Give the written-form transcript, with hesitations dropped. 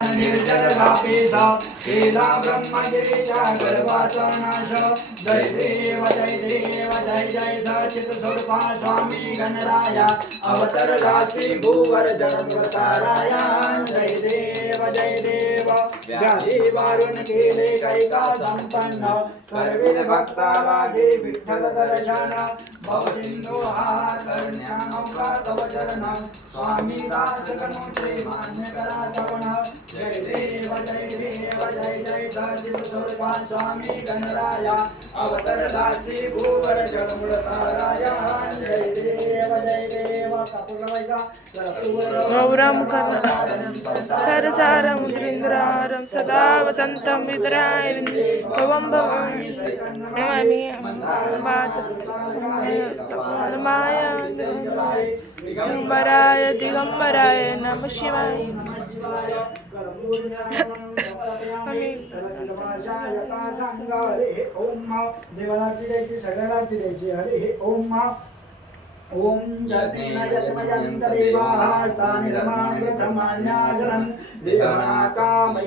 निर्जललापेश केला ब्रह्मगिरीचा गर्वाचा नाश जय देव जय देव जय जय सचित स्वरूपा स्वामी गणराया अवतरलासी भूवर जन्मताराया जय देव व्याधी वारुण केले कैका संपन्न करविल भक्ता लागे विठ्ठल दर्शन भवसिंधु हारण्या तव चरण स्वामी दास कनुचे मान्य करा तवण जय देव जय जय सचित स्वरूपा स्वामी गणराया अवतरलासी भूवर जन्मताराया जय देव गौरम सरसारम मुद्रिंद्रारम सदा वसंतम विद्राय भवम भवम नमामि माया दिगंबराय दिगंबराय नमः शिवाय ओम जग्नेन जन्मजन्त देवाः स्थानि रमाणि ब्रह्मण्यासनं देवानाकामयि